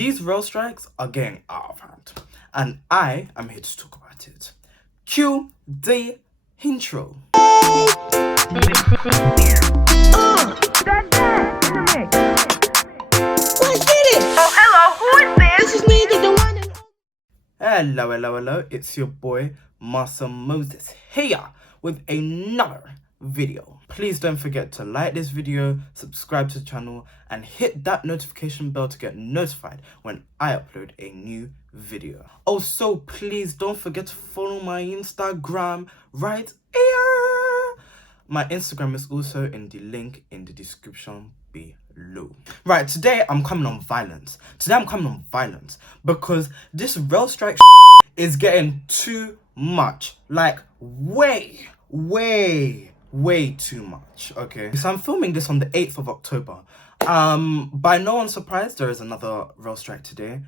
These rail strikes are getting out of hand, and I am here to talk about it. Cue the intro. Hello, it's your boy Marcel Moses here with another video. Please don't forget to like this video, subscribe to the channel, and hit that notification bell to get notified when I upload a new video. Also, please don't forget to follow my Instagram right here. My Instagram is also in the link in the description below. Right, today I'm coming on violence. Because this rail strike is getting too much. Like, way too much, okay? So I'm filming this on the 8th of October. By no one's surprise, there is another rail strike today.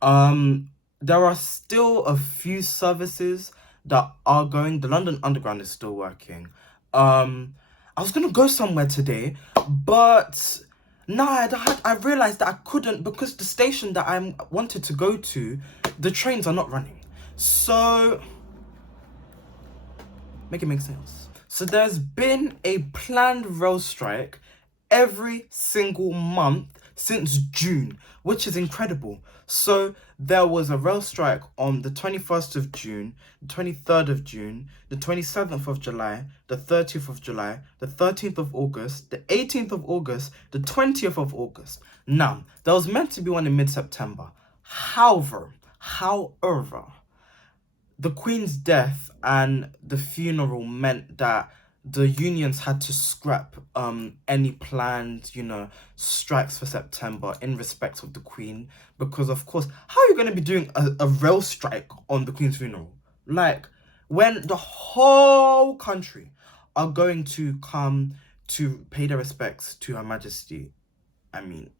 There are still a few services that are going. The London Underground is still working. I was gonna go somewhere today, but I realized that I couldn't because the station that I wanted to go to, the trains are not running. So, make it make sense. So there's been a planned rail strike every single month since June, which is incredible. So there was a rail strike on the 21st of June, the 23rd of June, the 27th of July, the 30th of July, the 13th of August, the 18th of August, the 20th of August. Now, there was meant to be one in mid-September. However, the Queen's death and the funeral meant that the unions had to scrap any planned, strikes for September in respect of the Queen. Because, of course, how are you going to be doing a rail strike on the Queen's funeral? Like, when the whole country are going to come to pay their respects to Her Majesty. I mean,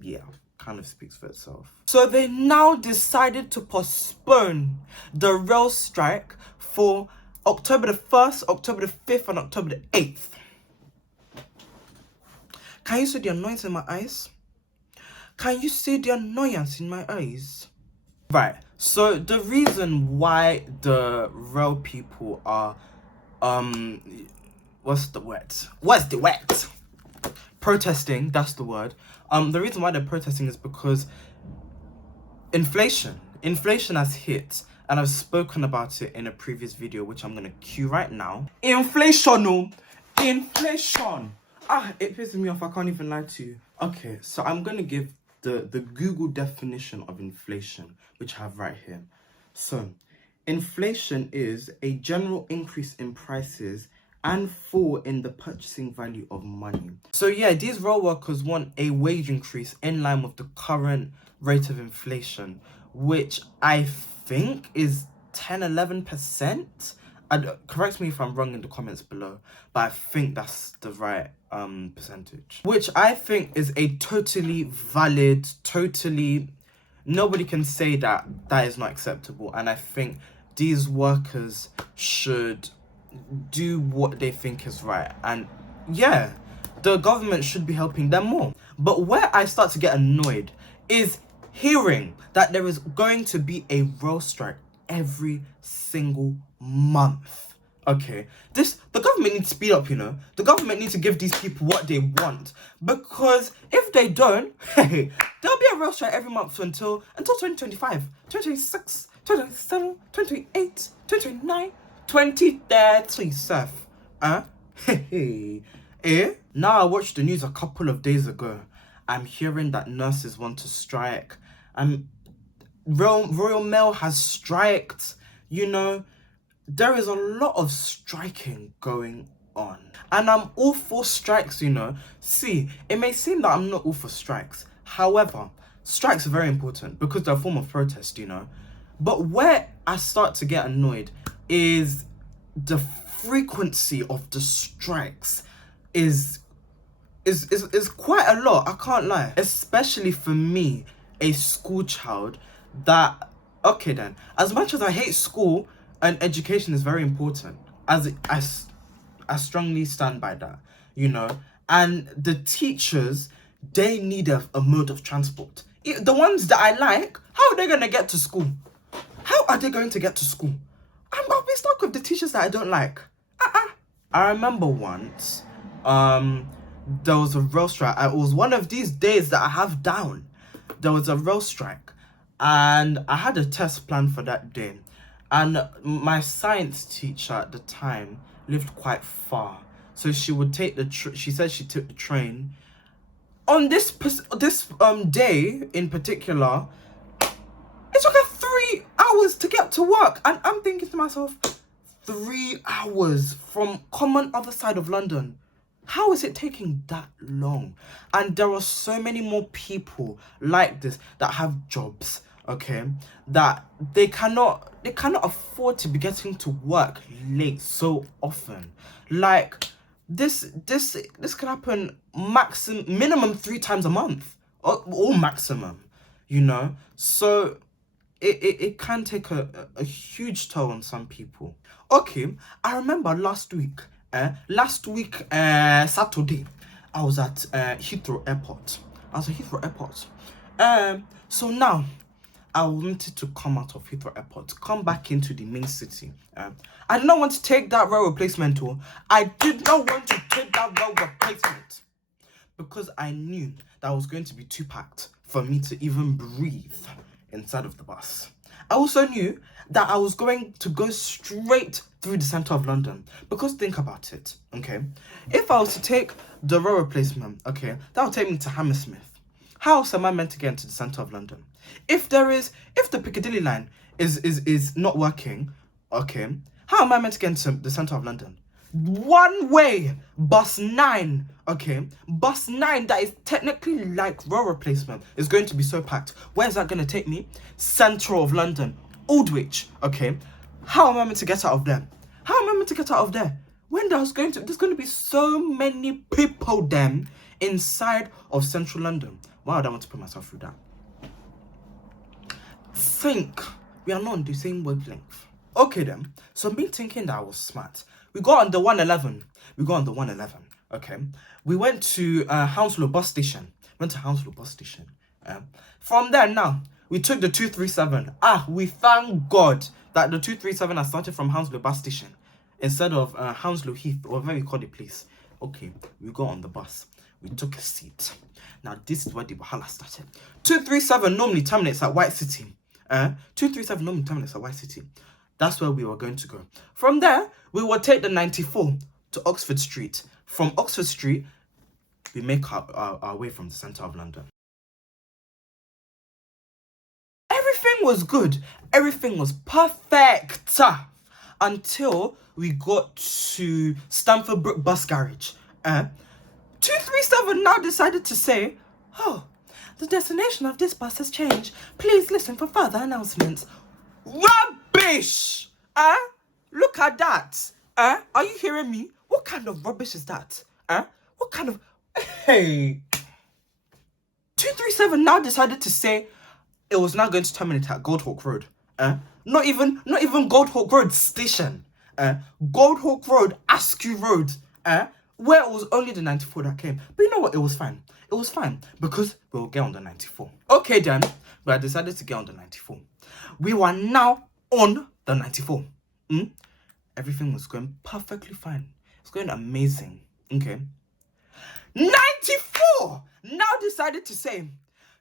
yeah, kind of speaks for itself. So they now decided to postpone the rail strike for October the 1st, October the 5th, and October the 8th. Can you see the annoyance in my eyes? Can you see the annoyance in my eyes? Right, so the reason why the rail people are, protesting, that's the word. The reason why they're protesting is because inflation has hit, and I've spoken about it in a previous video, which I'm gonna cue right now. Inflation. It pisses me off, I can't even lie to you. Okay, so I'm gonna give the Google definition of inflation, which I have right here. So, inflation is a general increase in prices and fall in the purchasing value of money. So yeah, these rail workers want a wage increase in line with the current rate of inflation, which I think is 10-11%. Correct me if I'm wrong in the comments below, but I think that's the right percentage, which I think is a totally valid, nobody can say that is not acceptable. And I think these workers should do what they think is right, and yeah, the government should be helping them more. But where I start to get annoyed is hearing that there is going to be a rail strike every single month. Okay, the government needs to speed up, the government needs to give these people what they want, because if they don't, hey, there'll be a rail strike every month until 2025, 2026, 2027, 2028, 2029, 2030, Seth. Now I watched the news a couple of days ago. I'm hearing that nurses want to strike. Royal Mail has striked. There is a lot of striking going on. And I'm all for strikes, See, it may seem that I'm not all for strikes. However, strikes are very important because they're a form of protest, But where I start to get annoyed is the frequency of the strikes is quite a lot, I can't lie. Especially for me, a school child, that, okay then, as much as I hate school, and education is very important, I strongly stand by that, and the teachers, they need a mode of transport. The ones that I like, how are they going to get to school? How are they going to get to school? I'll be stuck with the teachers that I don't like. I remember once, there was a rail strike. It was one of these days that I have down. There was a rail strike, and I had a test planned for that day. And my science teacher at the time lived quite far, so she would take she said she took the train. On this day in particular, it took her 3 hours to get to work, and I'm thinking to myself, 3 hours from common other side of London. How is it taking that long? And there are so many more people like this that have jobs, okay, that they cannot afford to be getting to work late so often. Like this could happen minimum 3 times a month, or maximum, you know. So it can take a huge toll on some people. Okay, I remember last week Saturday, I was at Heathrow Airport. So now I wanted to come out of Heathrow Airport, come back into the main city. I did not want to take that rail replacement, because I knew that was going to be too packed for me to even breathe inside of the bus. I also knew that I was going to go straight through the center of London, because think about it, okay? If I was to take the rail replacement, okay, that would take me to Hammersmith. How else am I meant to get into the center of London? If the Piccadilly line is not working, okay, how am I meant to get into the center of London? One way, bus 9, okay, bus 9 that is technically like rail replacement is going to be so packed. Where is that going to take me? Central of London, Aldwych, okay. How am I meant to get out of there? When there's going to be so many people then inside of central London. Why would I want to put myself through that? Think we are not on the same wavelength. Okay then, so me thinking that I was smart, we got on the 111, okay. We went to Hounslow bus station. From there now, we took the 237. We thank God that the 237 has started from Hounslow bus station instead of Hounslow Heath, or whatever you call the place. Okay, we got on the bus. We took a seat. Now, this is where the wahala started. 237 normally terminates at White City. 237 normally terminates at White City. That's where we were going to go. From there, we will take the 94 to Oxford Street. From Oxford Street, we make our way from the centre of London. Everything was good. Everything was perfect. Until we got to Stamford Brook Bus Garage. 237 now decided to say, oh, the destination of this bus has changed. Please listen for further announcements. Rubbish! Look at that. Are you hearing me? What kind of rubbish is that? What kind of... Hey. 237 now decided to say it was now going to terminate at Goldhawk Road. Not even Goldhawk Road station. Goldhawk Road, Askew Road. Where it was only the 94 that came. But you know what? It was fine. It was fine because we'll get on the 94. Okay then, but I decided to get on the 94. We were now on the 94. Everything was going perfectly fine. It's going amazing. Okay. 94 now decided to say,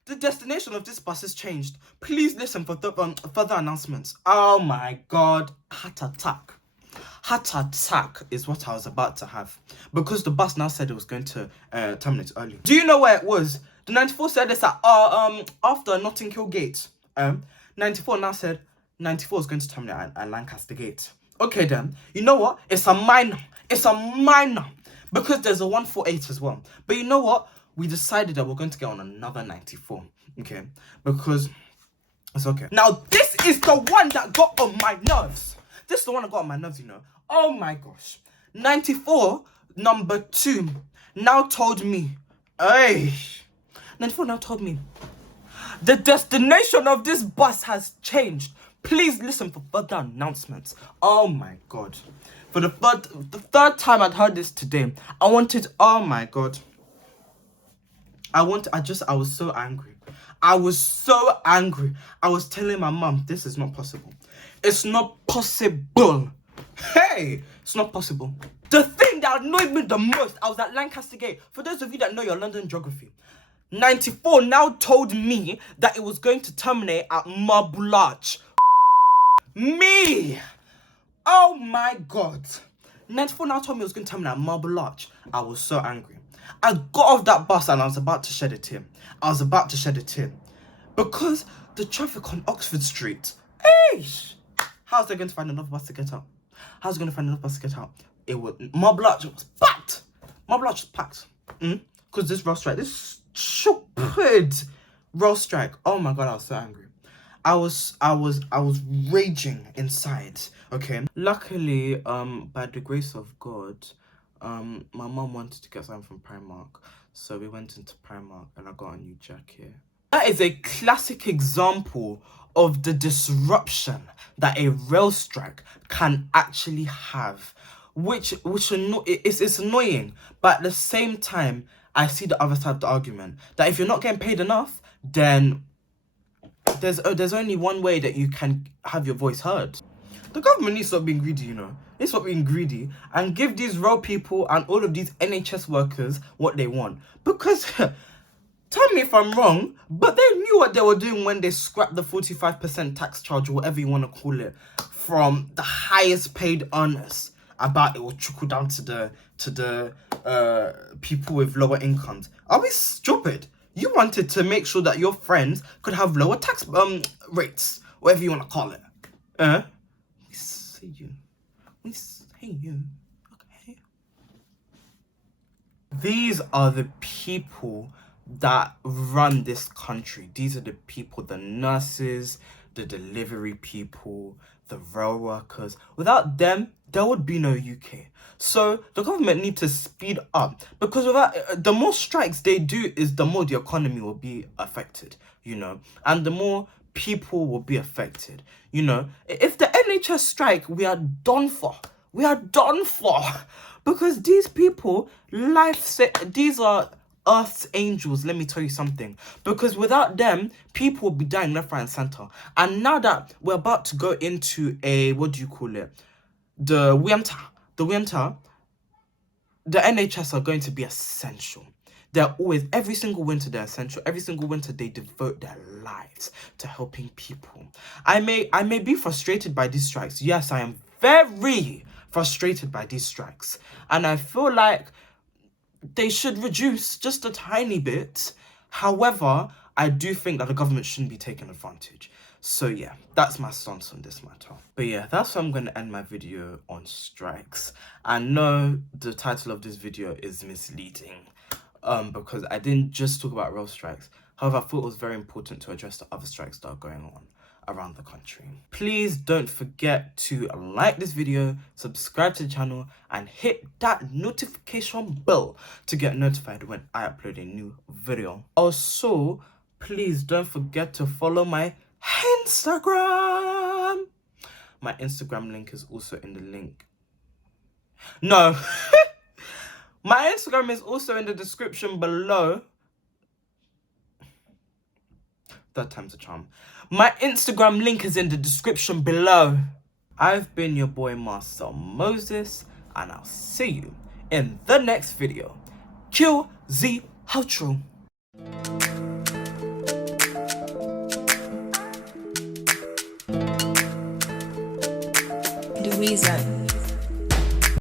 the destination of this bus has changed. Please listen for further announcements. Oh my God. Heart attack is what I was about to have, because the bus now said it was going to terminate early. Do you know where it was? The 94 said this at after Notting Hill Gate. 94 now said 94 is going to terminate at Lancaster Gate. Okay then, you know what? It's a minor, because there's a 148 as well. But you know what? We decided that we're going to get on another 94, okay? Because it's okay. Now, this is the one that got on my nerves. You know. Oh my gosh. 94, number 2, now told me, hey, 94 now told me, the destination of this bus has changed. Please listen for further announcements. Oh my God. For the third time I'd heard this today, oh my God. I was so angry. I was so angry. I was telling my mum, this is not possible. It's not possible. Hey, it's not possible. The thing that annoyed me the most, I was at Lancaster Gate. For those of you that know your London geography, 94 now told me that it was going to terminate at Marble Arch. Me! Oh my God. 94 now told me it was going to terminate at Marble Arch. I was so angry. I got off that bus and I was about to shed a tear. Because the traffic on Oxford Street, eish! How's they going to find enough bus to get out? It was Marble Arch was packed. Because this rail strike, this stupid rail strike. Oh my God, I was so angry. I was raging inside. Okay. Luckily, by the grace of God, my mom wanted to get something from Primark, so we went into Primark and I got a new jacket. That is a classic example of the disruption that a rail strike can actually have, which it's annoying, but at the same time, I see the other side of the argument that if you're not getting paid enough, then there's only one way that you can have your voice heard. The government needs to stop being greedy, you know. They stop being greedy and give these rail people and all of these NHS workers what they want. Because, tell me if I'm wrong, but they knew what they were doing when they scrapped the 45% tax charge, or whatever you want to call it, from the highest paid earners. About it will trickle down to the people with lower incomes. Are we stupid? You wanted to make sure that your friends could have lower tax rates, whatever you want to call it. We see you. Okay. These are the people that run this country. These are the people, the nurses, the delivery people, the rail workers. Without them, there would be no UK. So the government needs to speed up, because without the more strikes they do, is the more the economy will be affected, you know, and the more people will be affected, you know. If the NHS strike, we are done for. Because these people, these are Earth's angels. Let me tell you something, because without them, people will be dying left, right and center. And now that we're about to go into a, what do you call it, the winter, the NHS are going to be essential. They're always, every single winter they're essential. Every single winter they devote their lives to helping people. I may be frustrated by these strikes. Yes, I am very frustrated by these strikes. And I feel like they should reduce just a tiny bit. However, I do think that the government shouldn't be taking advantage. So yeah, that's my stance on this matter. But yeah, that's why I'm going to end my video on strikes. I know the title of this video is misleading, because I didn't just talk about rail strikes. However, I thought it was very important to address the other strikes that are going on around the country. Please don't forget to like this video, subscribe to the channel, and hit that notification bell to get notified when I upload a new video. Also, please don't forget to follow my Instagram. My Instagram link is also in the link. No. My Instagram is also in the description below. Third time's a charm. My Instagram link is in the description below. I've been your boy Marcel Moses, and I'll see you in the next video. Kill the outro. The reason.